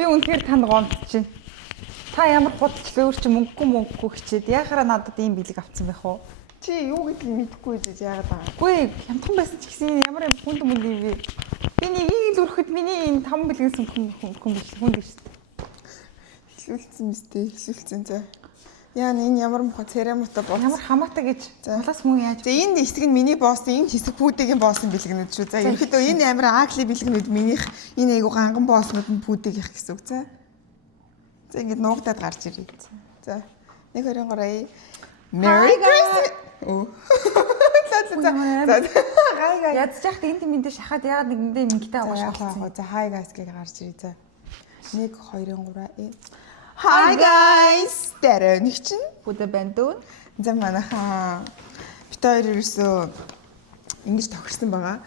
Би үнэхээр танд гомдчихэв. Та ямар худалч өөр чи мөнгөгүй хичээд яхаараа надад ийм бэлэг авцсан байх уу? Чи юу гэдгийг мэдэхгүй байж яагаад байгаа. Үгүй хямдхан байсан ч гэсэн ямар хүнд юм бэ? Би нэг л өрөхөд миний энэ 5 бэлгээс хүн биш хүнд биш. Хэлүүлсэн мэт хэлүүлсэн зөө. Яа энэ ямар мохо церемото босс. Ямар хамаатай гэж улаас хүн яаж. За энэ хэсэг нь миний босс, энэ хэсэг пүүдэгийн боссын бэлгэнүүд шүү. За ерөөдөө энэ амар агли бэлгэнүүд минийх энэ айгу ганган босснууд нь пүүдэгийнх гэсэн үг. За ингэж нуугдаад гарч ирээ. За 1 2 3 Merry Christmas. За. Ядчих энд юм дээр шахаад яагаад нэгэндээ мингтэй аваад. За hi guys гэж гарч ирээ. За 1 2 3 Hi guys. Тэр нэг чинь бүдэ бандуу. За манайхаа бит хоёр ерөөсөө ингэж тохирсон байгаа.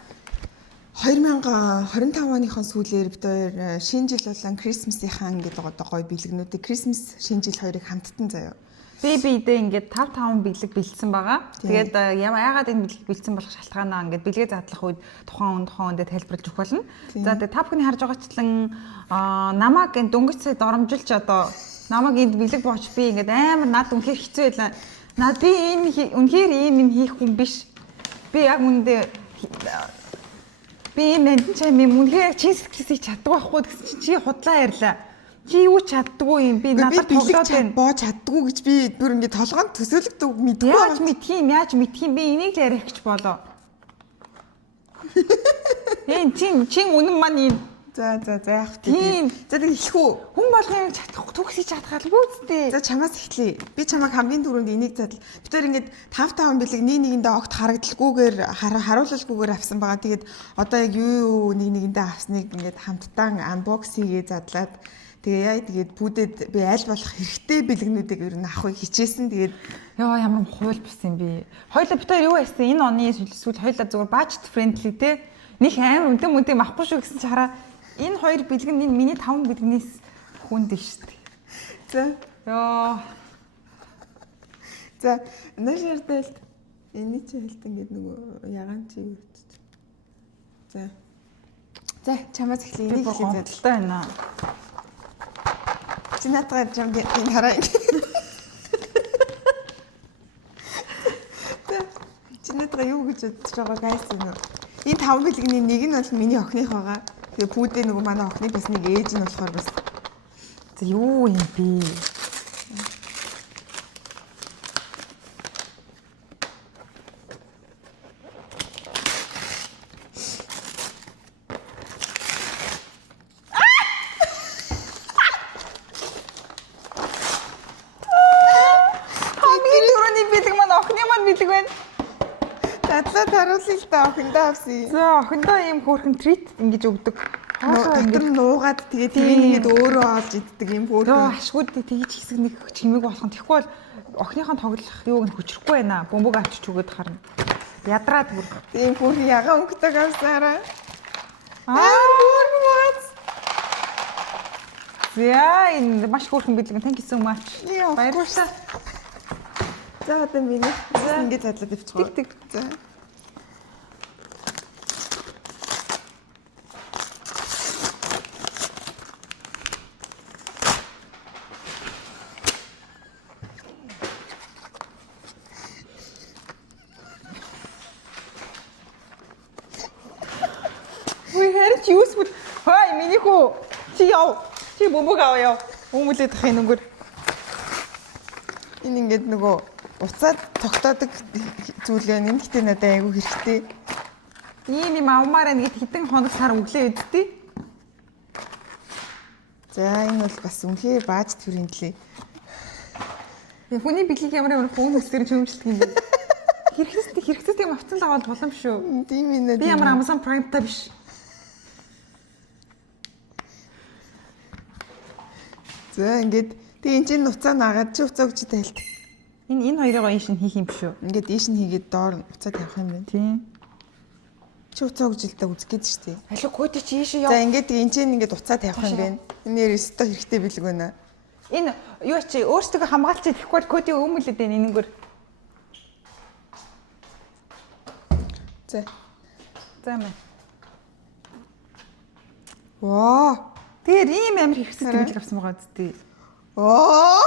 2025 оныхон сүүлээр бит хоёр шинэ жил болон Christmas-ийнхаа ингээд одоо гоё бэлгэнүүдийг Christmas шинэ жил хоёрыг хамттан заяа. Би бидээ ингээд 5 бэлэг бэлдсэн байгаа. Тэгээд яагаад энэ бэлэг бэлдсэн болох шалтгаанаа ингээд бэлгээ задлах үед тухайн үндэ тайлбарлаж өгөх болно. За тэгээд та бүхний харж байгаачлан намайг энэ дөнгөж сая доромжилж одоо намайг энд бэлэг бооч би ингээд амар над үнэхээр хэцүү байлаа. Над би энэ үнэхээр ийм юм хийх хүн биш. Би яг үндэ би энэ чам юм үнэхээр чи сэтгэлсийг чаддаг байхгүй гэсэн чи худлаа ярьлаа. Чи юу чаддгүй юм би надад тоглоод байна. Боо чаддгүй гэж би бүр ингээд толгоонд төсөөлөгдөв мэдгүй. Яаж мэдхийм би энийг л ярих гэж болоо. Энэ чин үнэн маань энэ. За яах вэ? За тэг хэлэх үү? Хүн болгон чадахгүй төгсөж чадгалгүй үстэй. За чамаас эхлэе. Би чамайг хамгийн түрүүнд энийг задал. Бид тээр ингээд 5 бэлэг нэгэндээ огт харагдalgүйгээр харуулалгүйгээр авсан байгаа. Тэгээд одоо яг юу нэгэндээ авсныг ингээд хамтдаа анбокс хийгээ задлаад тэгээд бүдэд би аль болох хэрэгтэй бэлгнүүдийг ер нь авахыг хичээсэн. Тэгээд яа ямар хууль бус юм бэ? Хоёлаа бид хоёр юу байсан? Энэ оны сүүл хоёлаа зүгээр budget friendly те. Них аим үндэм авахгүй шүү гэсэн чи хараа. Энэ хоёр бэлгэн энэ миний 5 бэлгнээс хүнд шүү дээ. За. Яа. За, нашаартал энэ чи хэлт ингээд нөгөө ягаан чи юу гэж. За, чамаас эхлэе. Энийг хэлээ зэ. Байна. Чи натгаар жам энэ хараа. Чи натгаар юу гэж бодож байгаа гайс юм. Энэ 5 бэлгэний нэг нь бол миний охиных байгаа. Тэгээ пүүдээ нөгөө манай охины бизнесний ээж нь болохоор бас. За юу юм бэ? Задлаад харуулъя л да охиндоо авсан. За охиндоо ийм хөөрхөн трит ингэж өгдөг. Дотор нь нуугаад тэгээ тэрийг ингэж өөрөө олж иддэг юм хөөрхөн. Ашгууд тэгж хэсэг нэг чимээг болгон. Тэгэхгүй бол охиныхон тоглох юуг нь хүчрэхгүй байна. Бөмбөг авчиж өгöd харна. Ядраад бүр. Тийм хөөрхөн ягаан өнгөтэйг авсараа. Хөөрхөн. За энэ маш хөөрхөн бэлгэн. Thank you so much. Баярлалаа. За одоо миний ингэж задлаад өвчгөө. Тэг. За. Useful. Хай миний хүү. Чи яв. Чи бөмбөг аваа. Өмөлөд ах энэ өнгөр. Энэ ингээд нөгөө уцаад тогтоодог зүйл байна. Энэ гэхдээ надад айгүй хэрэгтэй. Ийм юм авмаар нэг хэдэн хоног сар өглөө үдтий. За энэ бол бас үнэхээр бааж төрөндлээ. Хүний бэлгийг ямар хүн өсгөр чөмжлөх юм бэ? Хэрэгцээтэй юм авцсан л аваад болом шүү. Тийм ээ. Би ямар Amazon Prime та биш. За ингээд тэгээ энэ чинь нуцаа наагаад чи уцаа өгч тайлт. Энэ хоёроо ийш нь хийх юм биш үү? Ингээд ийш нь хийгээд доор уцаа тавих юм байна. Тийм. Чи уцаа өгж л да үзэх гээд шүү дээ. Алуу код чи ийш яа. За ингээд энэ чинь ингээд уцаа тавих юм байна. Энэ ресто хэрэгтэй бэлэг байна. Энэ юу чи өөрсдөө хамгаалч тэгэхгүй бол кодыг өмөлөд байна энэгээр. За. За мэ. Ваа. Тэр ийм амар хэрэгсэл тэмдэг авсан байгаа үстэй. Оо.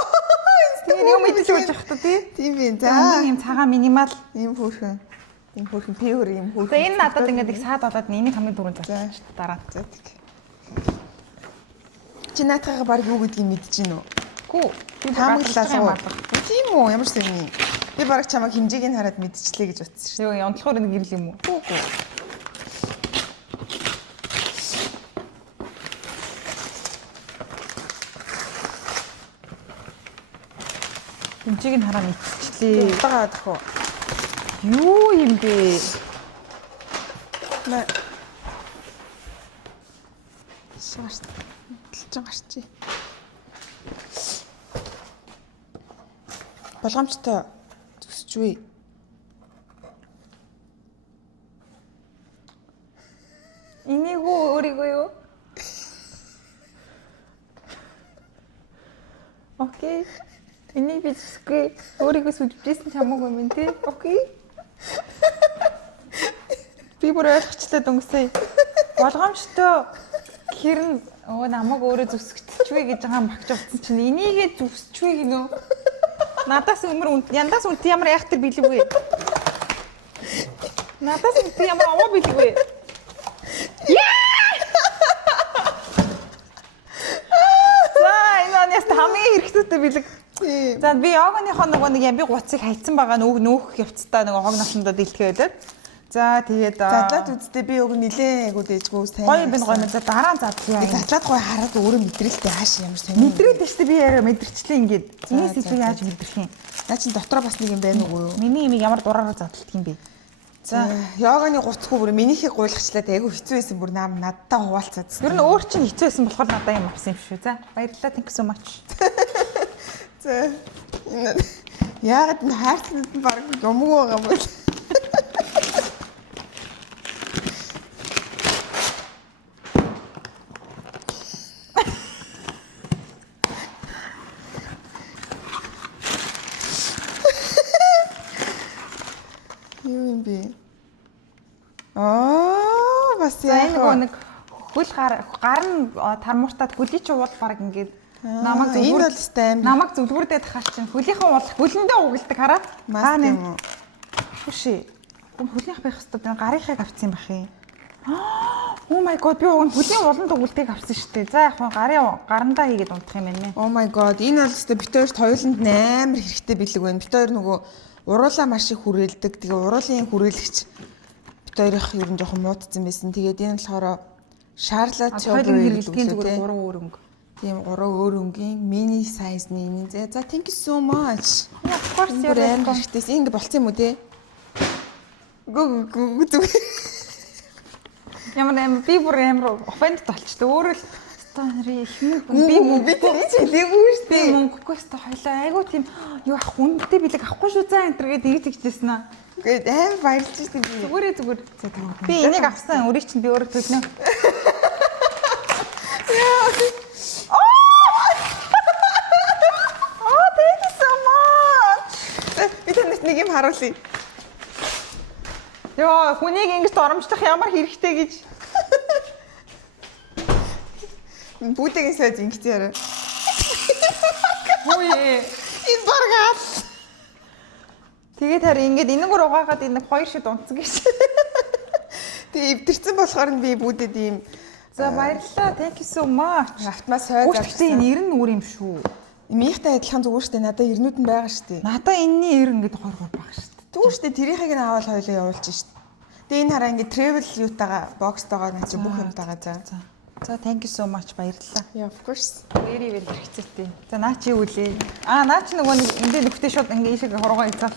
Тэгээ юм идэж ууж явах та тий. Тийм би. За За. ийм цагаан минимал. Ийм хөөрхөн. Ийм хөөрхөн пиур ийм хөөрхөн. За энэ надад ингээд их саад болоод энийг хамгийн дөрөв зарчих дараа. За тэг. Чи наатайгаа баг юу гэдгийг мэдчихэв нүү? Гүү. Таамаглалаа. Тийм үү? Ямар сони. Би баг чамайг хэмжээг нь хараад мэдчихлээ гэж утсан шүү. Йоо, онцлохоор нэг ирэл юм уу? Гүү. Хэмжээг нь хараа мэдчихлээ. Удагаа дөхөө. Юу юм бэ? Нэ. Шаарч. Тэлж гарчи. Болгоомжтой зүсчвээ. Энийг өөрийгөө юу? Окей. Энийг би зүсгүй. Өөрийгөө сүжижсэн чамаагүй юм тий. Окей. Би бүр ойлгочлаа дөнгөсэй. Болгоомжтой хэрн намайг өөрөө зүсгчихвээ гэж байгаа багч утсан чинь энийгээ зүсчихвээ гинөө. Надаас өмөр яндаас үнт ямар айхтар билүүгээ. Надаас үнт ямар овоо билүүгээ. За энэ оньяс хамгийн хэрэгцээтэй билэг. За би йогоныхоо нөгөө нэг ямби гуцыг хайцсан байгаа нөөх явцтай нөгөө хог насандаа дэлтгэе байдаг. За тэгээд задлаад үзтээ би өг нилээ айгуу дээжгүй сайн. Гоё би гоё за дараа нь задлаа. Би задлаад гоё хараад өөрөө мэдрэлтэй хааш ямар сони. Мэдрээд штэ би яараа мэдэрчлээ ингээд. Зинээс илүү яаж мэдрэх юм. Наа чин дотроо бас нэг юм байна уу юу? Миний имийг ямар дураараа задлагдаг юм бэ? За йоганы гуцгүй бүр минийхийг гуйлгчлаад айгуу хэцүү байсан бүр надтай хуваалцаад. Ер нь өөр чинь хэцүү байсан болохоор надад юм авсан юм шүү. За баярлалаа thank you so much. За яагаад энэ хайрцагт нь баг юмгүй байгаа юм бэ? Бас яг нэг хөл гар нь тармууртаад хөлийн чи уул баг ингээд намайг зүлгүүрдээ тахаач чинь хөлийнхээ уул хөлөндөө угилдаг хараа. Маа юм уу? Хүшээ. Гүн хөлийнх байх хэвээр би гарынхыг авсан байх юм. Oh my god би хөлийн ууланд угилтыг авсан шүү дээ. За яг гарандаа хийгээд унтах юм байна. Oh my god энэ бол өстой бит хоёрт хоёуланд амар хэрэгтэй бэлэг байна. Бит хоёр нөгөө уруулаа маш их хүрээлдэг. Тэгээ уруулын хүрээлэгч хоёрох ер нь жоохон муудсан байсан. Тэгээд энэ болохоор Charlotte Tilbury хэрэглэгийн зүгээр 3 өөр өнгө. Тийм 3 өөр өнгийн mini size-ны энэ. За thank you so much. Of course you're welcome. Ингэ болцсон юм уу те? Гү зүгээр. Ямар би бүр амар offend болчихлоо. Өөрөө л станри их би ч хэлээгүй шүү дээ. Мөнгөгүй өстой хоёлаа айгуу тийм юу ах хүндтэй билег авахгүй шүү заа энэ төр гээд тэгжсэн аа. Гээд амар баярлж шүү дээ. Зүгээр. Би энийг авсан. Өрийг чинь би өөрөө төлнө. Thank you so much. Би танаас нэг юм харуулъя. Йоо, хүнийг ингэж доромжлох ямар хэрэгтэй гэж. Бүтэгийн сайд ингэж яриа. Хөөе. Энэ баргаас. Тэгээд харин ингэж энэгээр угаагаад энэ хоёр шид унтсан гэж. Тэгээ эвдэрсэн болохоор би бүдэд ийм. За баярлалаа. Thank you so much. Автомат сойд авсан. Энэ ер нь өөр юм шүү. Минийхтэй адилхан зүгээр штэ. Надаа эрнүүд нь байгаа штэ. Надаа энэний ер ингэж гор байгаа штэ. Зүгээр штэ. Тэрийнхийг нь аваад хоёлоо явуулж штэ. Тэгээ энэ хараа ингэ travel юутаага бокстойгоо наа чи бүх юмтайгаа за. За thank you so much баярлалаа. Yeah of course. Very хэрэгцээтэй. За наа чи юу лээ? Наа чи нөгөө нэг эндээ нөхтэй шууд ингэ ийшээ хоргоо хийцээ.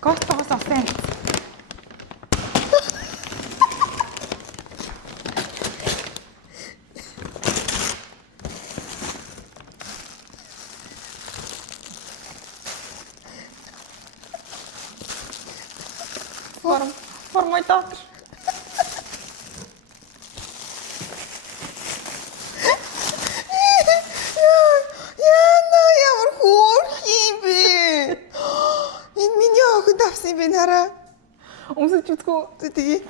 Костогоос авсан. For my daughter. Энэ миний охин тавсан би нараа. Өмсөж үзгөө. Тэгээ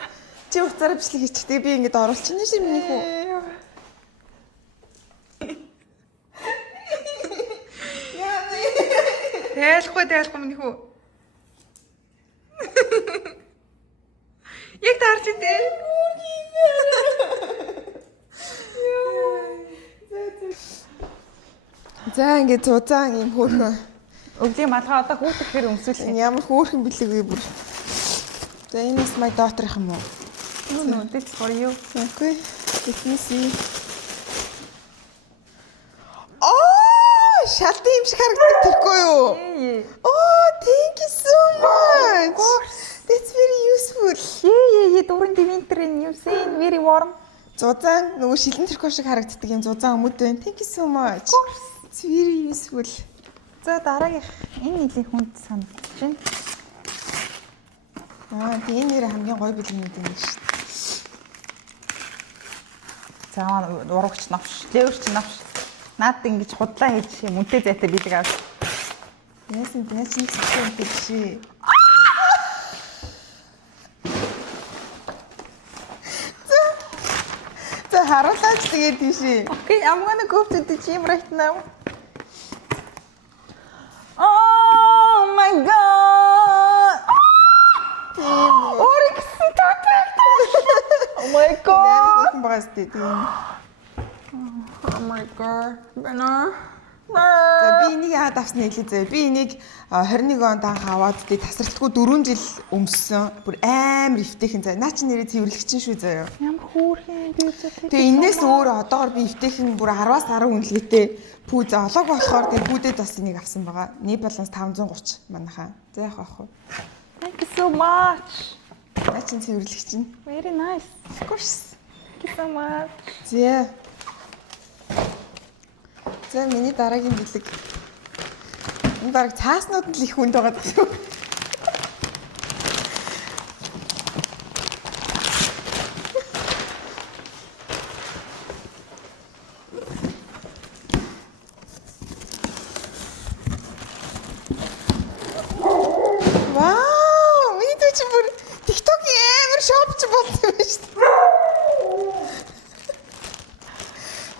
Чи уцаараа бичлэг хийчихдэг би ингэж оруулчихна шир миний хүү. Тайлахгүй миний хүү. Яг таарч дээ. За ингэ зузаан юм хөөрхөн. Өвлийн малгай одоо хүүтэхээр өмсүүлэх юм. Ямар хөөрхөн бэлэг вэ бүр. За энэ бас my daughter-ийнх юм уу? No, this for you. Okay. Let me see. Oh, шалтан юм шиг харагддаг тэрхүү юу? Oh, thank you so much. Of course. That's very useful. Yeah, during the winter in you seen very warm. Зузаан нөгөө шилэн тэрхүү шиг харагддаг юм зузаан өмд байна. Thank you so much. Of course. It's very useful. За дараагийнх энэ нилийн хүнд санагдаж байна. Тэгээ нэр хамгийн гоё бэлгэнүүд юм шүү дээ. За урагч навш, левэрч навш. Наад ингэж худлаа хийж мөнтэй зайтай бэлэг авч. Яасан чинь зөвхөн тийшээ. За харуулаач тэгээд тийшээ. Okay, I'm gonna go to the gym right now. Oh my god. Орикс тоталтай. Oh my god. Багастай тийм. Oh my god. Бэнэ. За би энийг яагаад авснаа хэлээ зөө. Би энийг 21 онд анх аваад тий тасралтгүй 4 жил өмссөн. Бүр амар өвтэйхэн заа. Наа чи нэрээ цэвэрлэгчин шүү заяа. Ямар хөөрхөн би үзээ. Тэгээ энэс өөр одоогор би өвтэйхэн бүр 10-аас 10 үнэлгээтэй пүү за олоог болохоор тэгээ пүүдэд бас энийг авсан байгаа. Нэг баланс 530 манайхаа. За яах вэ? Thank you so much. Наа чи цэвэрлэгчин. Very nice. Of course. Thank you so much. За. За миний дараагийн бэлэг. Энэ баг цааснууд нь л их хүнд байгаа гэсэн. Вау, миний төч бүр TikTok-ийн амар шопч болсон юм шүү дээ.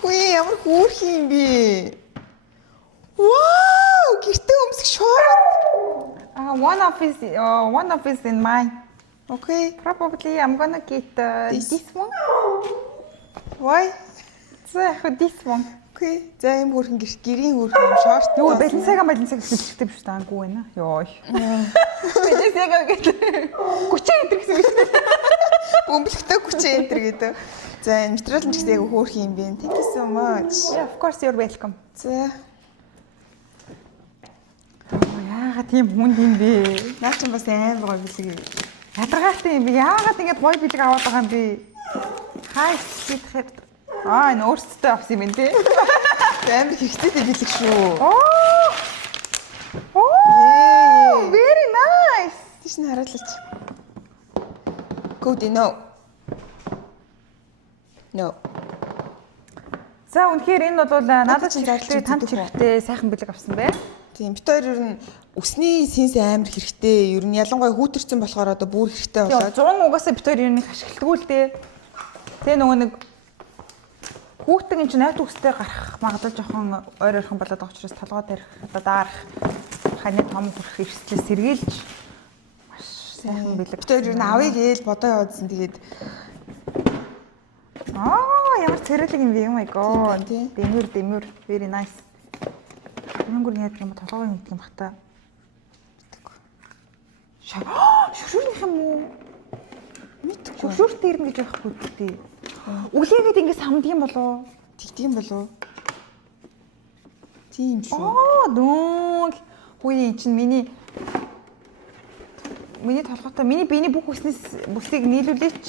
Хүй ямар хөөрхөн юм бэ? Вау, гэртээ өмсөх шорт. One of is in mine. Okay. Probably I'm gonna get this one. Why? So this one. Okay. За юм хөөрхөн гэрийн хөөрхөн шорт. Юу балансаа хэлчихдэг биш таагүй байна. Йоо. Балансаа гэдэг. 30 энэ гэсэн үг. Бөмбөлөгтэй 30 энэ гэдэг. За энэ материал нь ч гэсэн яг хөөрхөн юм бэ. Thank you so much. Yeah, of course you're welcome. За. Яагаад тийм хүнд юм бэ? Наа чи бас амар гоё бэлэг. Ядаргаатай юм бэ? Яагаад ингэж гоё бэлэг аваад байгаа юм бэ? Хай сэтгэхэд. Энэ өөрсдөө авсан юм байна тий. Амар хэрэгтэй бэлэг шүү. Oh, very nice. Тийш нь харуулаач. Code no. No. За үнэхээр энэ бол надад чинь хэрэгтэй танд хэрэгтэй сайхан бэлэг авсан байна. Тийм бит хоёр ер нь өсний синс амар хэрэгтэй. Ер нь ялангуяа хүүтэрсэн болохоор одоо бүр хэрэгтэй болоод 100 угаасаа бит хоёр ер нь ашигладгүй л дээ. Тэгээ нөгөө нэг хүүтэг энэ чинь найт үстэй гарах магадлал жоохон ойр ойрхон болоод байгаа учраас толгой дээрх одоо даарах ханы том хүрх эрсдлээс сэргийлж маш сайхан бэлэг. бит хоёр ер нь авъя гээл бодоо яваадсан. Тэгээд ямар царайлаг юм бэ? Oh my god. Тийм, Дэмэр very nice. Өнгөр яадаг юм толгой юм гэдэг юм бах та. Шүршүрнийх юм уу? мэдгүй. Шүршүрт ирнэ гэж байхгүй дээ. Үлээгээд ингэ самдсан болоо. Тэгдэм болов. Тийм шүү. Дүүг. Хүй эн чинь миний толгойтой биений бүх бүсийг нийлүүлээч.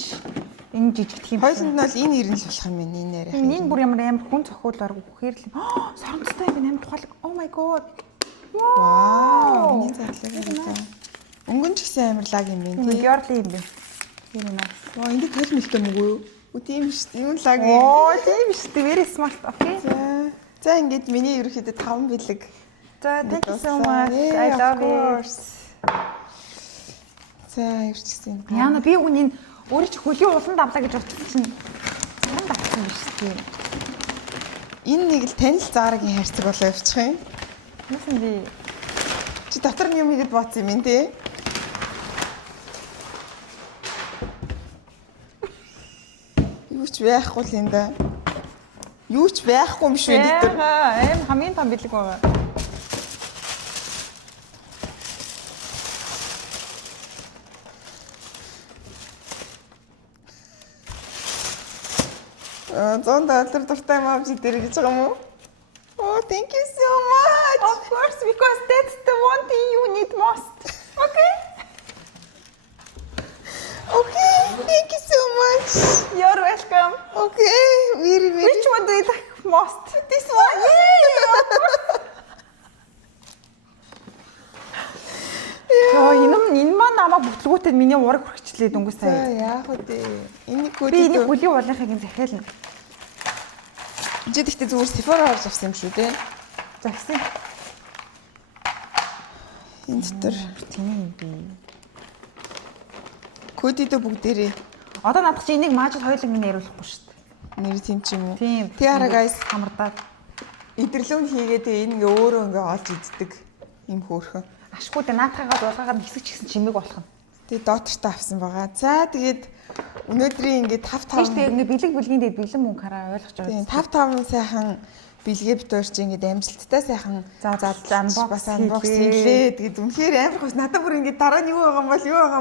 Энэ жижигдэх юм. Хоёуланд нь бол энэ ирнэ л болох юм байна. Энэ яриа. Энэ бүр ямар хүн цохиулаар бүхээр л соромжтой юм амар тухай. Oh my god. Вау. Миний зарлаг. Өнгөн ч гэсэн амар лаг юм байна. Тийм гёрли юм бэ. Тэр нэ. Ваа энэ толмилтэй мөгөө юу? Тийм шүү дээ. Юу лаг юм. Тийм шүү дээ. Very smart. Okay. За ингээд миний ерөөхдөө 5 бэлэг. За thank you so much. I love you. За юу ч гэсэн. Яна би үнийг Өөрөө чи хөлийн улан давлаа гэж бодчихсон чинь зарим давсан биш тийм. Энэ нэг л танил заарагийн хайрцаг болоо явчих юм. Юусэн би Чи дотор нь юм ихэд бооцсон юм тий? Юу ч байхгүй л энэ да. Юу ч байхгүй юм шүү дээ. аим хамгийн том бэлэг байгаа. $100 дуртай юм авч идэр гэж байгаа юм уу? Oh, thank you so much. Of course, because that's the one thing you need most. Okay? Okay, thank you so much. You're welcome. Okay, very very. Which one do you like most? This one. Энэ маань намайг бүтлгүүтэй миний ураг хүрчихлээ дөнгөс За сая. яах вэ? Энийг Би энийг бүлийн уулынхыг юм захиална. Чи тэгтээ зүгээр Sephora орж авсан юм шүү дээ. Загсан. Энэ дотор Тийм ээ би. кодидо бүгдээрээ Одоо надад чи энийг маажид хоёулаа миний яриулахгүй шүү дээ. нэр тийм ч юм уу. Тийм. Тэ хараа guys, хамардаад. идэрлүүн хийгээд энэ ингээ өөрөө ингээ олж иддэг юм хөөрхөн. Ашгүй дээ наатахагаа дуулгаагаад хэсэг ч гэсэн чимэг болох нь. Тэгээ доотортой авсан байгаа. За тэгээд өнөөдрийн ингээ 5 Тийш 5 тэгээ ингээ бэлэг бэлгийн дээр бэлэн мөнгө хараа ойлгож байгаа. тийм 5 5 сайхан бэлгээ битүүрч ингээ амжилттай сайхан бас unbox хийлээ. Тэгээд үнэхээр амар гоо надад бүр ингээ дараа нь юу байгаа юм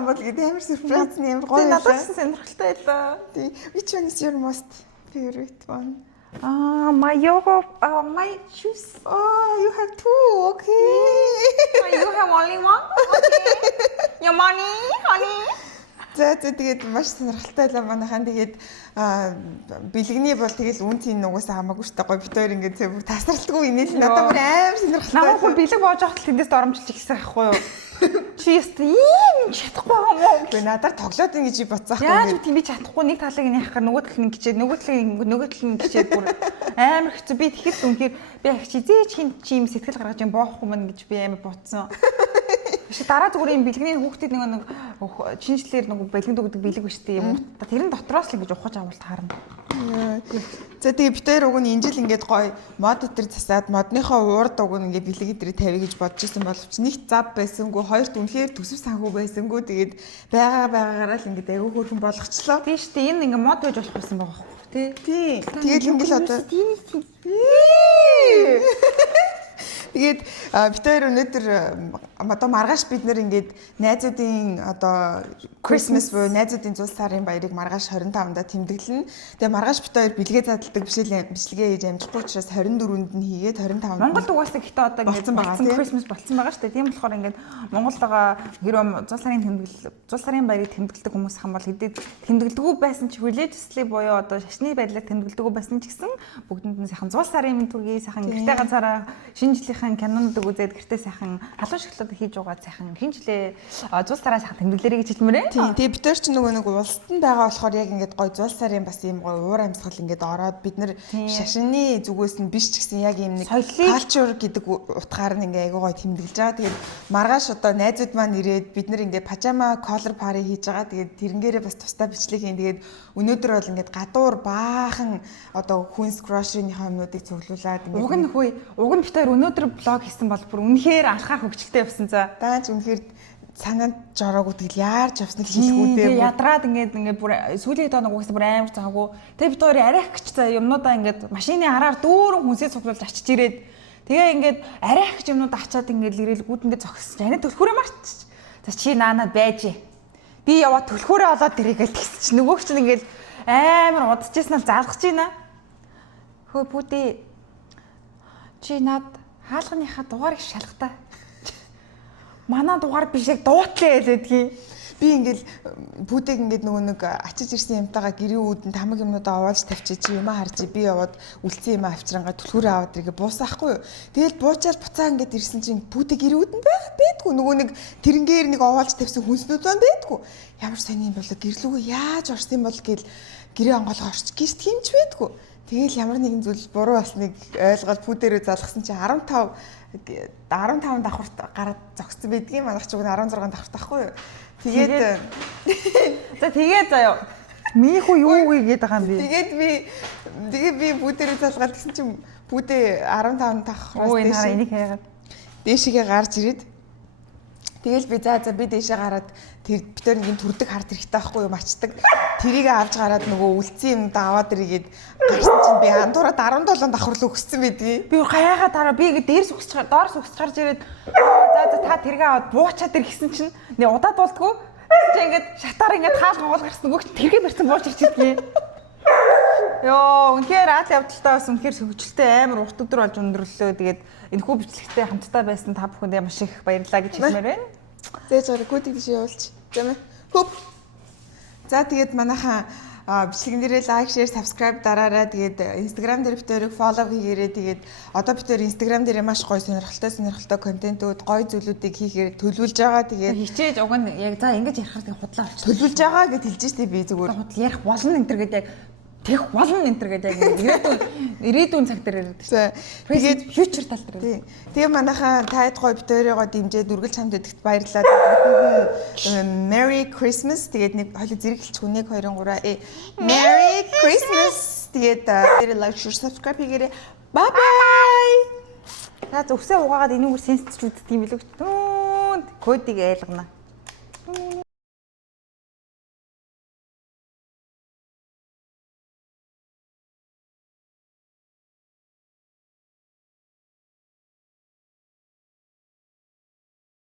бол гэдэг амар surprise нь амар гоё. Тийм надад ч сонирхолтой байлаа. Тийм. Which one is your most favorite one? My yoga, my shoes. Oh, you have two. Okay. You have only one? Okay. Your money, honey. За тэгээд маш сонирхолтой байлаа манайхан. Тэгээд бэлгэний бол тэгэл үнцийн нугасаа хамаагүй штэ гоё битээр ингээд зөв тасралтгүй инээл надад бүр амар сонирхолтой. Намайг хүн бэлэг боож ахтал тэндээс доромжилж ихсэн байхгүй юу? Чи яст ийм чадахгүй юм уу? Гэхдээ надад тоглоод ин гэж бодсаахгүй. Яаж тийм би чадахгүй нэг талыг нь яхахаар нөгөө талыг нь гिचээд нөгөө талыг нь гिचээд бүр амар хэцүү. Би тэгэхэд үнэхээр би ах чи зээч хин чи юм сэтгэл гаргаж юм боохгүй мэн гэж би амар бодсон. Биш дараа зүгээр юм бэлгэний хүүхдэд нэг шинжлэлээр нэг бэлгэн дөгдөг бэлэг биш тийм юм. Тэр нь дотроос л ингэж ухаж авалт харна. За тэгээ битээр уг нь энэ жил ингээд гоё мод дээр засаад модныхоо урд уг нь ингээд бэлэг дээр тавь гэж бодож исэн боловч нэг зав байсангүй хоёрт үнэхээр төсөв санхүү байсангүй тэгээд байгаагаараа л ингээд аягүй хөөрхөн болгочлоо. Тийш дээ энэ ингээ мод байж болох байсан байгаа байхгүй тий. Тий. Тэгээд ингээл одоо тэгээд битээр өнөөдөр одоо маргааш бид нэр ингээд найзуудын одоо Christmas буюу найзуудын зул сарын баярыг маргааш 25-нд тэмдэглэнэ. Тэгээ маргааш битээр бэлгээ задалдаг бичлэгээ хийж амжихгүй учраас 24-нд нь хийгээд 25-нд Монголд угаасаа гэхдээ одоо ингээд болсон Christmas болсон байгаа шүү дээ. Тийм болохоор ингээд Монголд байгаа хэрэв зул сарын баярыг тэмдэглэдэг хүмүүс хам бол хэдий тэмдэглэдэггүй байсан ч religiously буюу одоо шашны байдлаар тэмдэглэдэггүй байсан ч гэсэн бүгдэнд нь сайхан зул сарын мэд төргий сайхан гэртээ ганцаараа шинэ жилийн кинонуудыг үзээд гэртээ сайхан халуун шоколад хийж угаад сайхан шинэ жилээ зул сараа сайхан тэмдэглэрэй гэж хэлмээрээ. Тийм. Тэгээ бид нар ч нэг улсад нь байгаа болохоор яг ингээд гой зул сарын бас ийм гой уур амьсгал ингээд ороод бид нар шашны зүгээс нь биш ч гэсэн яг ийм нэг culture гэдэг утгаар нь ингээд айгуу гой тэмдэглэж байгаа. Тэгээд маргааш одоо найзууд маань ирээд бид нар ингээд пажама color party хийж байгаа. Тэгээд тэрэнгээрээ бас тусдаа бичлэг хийн. Тэгээд өнөөдөр бол ингээд гадуур баахан одоо хүнс grocery-ийнхаа юмнуудыг цуглуулад ингээд уг нь битээр өнөөдөр блог хийсэн бол бүр үнэхээр анхаарах хөвгчлээ явсан за. Дааж үнэхээр санаанд жороогүй тэгэл яарч явсныг хийлгүү дээ. Ядраад ингээд бүр сүүлийн доо нэг угсаа бүр амар цаагүй. Тэгээ бид хоёр арайх гэж за юмнуудаа ингээд машины хараар дүүрэн хүнсээ цуглуулж очиж ирээд тэгээ ингээд арайх гэж юмнууд ачаад ингээд ирээл гүдэндээ зогсож ани төлхөөрөө марч. За чи наанад байж. Би яваад төлхөөрөө олоод ирээгээл тэгсэн чи нөгөөч чинь ингээд амар удажчихсан залгаж байна. Хөө бүдээ чи над хаалганыхаа дугаарыг шалгатаа. Манай дугаар биш яг дуутлаа хэлээдгий. Би ингээл бүдэг ингээд нөгөө нэг ачиж ирсэн юмтайгаа гэрийн үүдэн тамаг юмнуудаа овоолж тавьчих чи юм харж би яваад үлдсэн юм авчрангаа түлхүүрээ аваад ирэгээ буусаахгүй юу. Тэгэл буучаад буцаа ингээд ирсэн чинь бүдэг гэрийн үүдэн байдгүй нөгөө нэг тэрнгээр нэг овоолж тавьсан хүнснүүд байна байдгүй. Ямар сони юм болоо гэрлүүгөө яаж орсон юм бол гэл гэрээ онгоолгоо орчих гист хэмч байдгүй. Тэгэл ямар нэгэн зүйл буруу болсныг ойлгоод пүүдэрээ залгасан чинь 15 давхарт гараад зогссон байдгийн манайх ч уг 16 давхарт байхгүй юу. Тэгээд За тэгээ заяа. Миний хүү юу гээд байгаа юм бэ? Тэгээд би бүдэрээ залгаад гэсэн чинь бүдээ 15 давхраас Энэ хараа энийг хайгаад. дээшгээ гарч ирээд тэгэл би за би дээшээ гараад тэр битэр нэг төрдөг харт хэрэгтэй байхгүй юу мачдаг. Тэрийг авч гараад нөгөө үлдсэн юм даваад ирэгээд гарсан чинь би андуураад 17 давхарлуу өссөн байдгийг. Би гаяагаа дараа би ингэ дээрс өгсөж доорс өгсөж гарч ирээд за та тэргээ аваад буучаад ир гэсэн чинь нэ удаад болдгоо. Чи ингээд шатаар ингээд хаалган уул гарсан нөгөөч тэргээ барьсан бууч ирж идэггүй. Йоо, үнэхээр аал явдалтай бас үнэхээр сөвгчлээ амар урт өдөр болж өндөрлөө. Тэгээд энэ хүү бичлэгтэй хамтдаа байсан та бүхэндээ маш их баярлалаа гэж хэлмээр байна. Зээж байгаа гүдэг тийш явуулчих. Зэмэ. Хөп. За тэгээд манайхаа бичлэгнэрээ лайк, шеэр, subscribe дараарай. Тэгээд Instagram дээр битэрийг follow хийгээрэй. Тэгээд одоо битэр Instagram дээр маш гоё сонирхолтой контентууд, гоё зүйлүүдийг хийхээр төлөвлөж байгаа. Тэгээд хичээж уг нь яг за ингэж ярихаар худлаа болчих. Төлөвлөж байгаа гэж хэлж штеп би зүгээр. Худал ярих болно энэ төр гэдэг яг тэгэх болно энэ төр гэдэг яг ирээдүйн цаг дээр яриад шүү. Тэгээд future тал дээр. Тэгээ манайхаа таад гоё битэрийгоо дэмжээд үргэлж хамт идэгт баярлалаа. Merry Christmas. Тэгээд нэг хоёул зэрэг хэлчих хүнийг 2 3 Merry Christmas. Тэгээд like, share, subscribe хийгээрэй. Bye bye. За зөвсөө угаагаад энүүгээр сенсч үздэг юм билүү. Кодыг айлгана.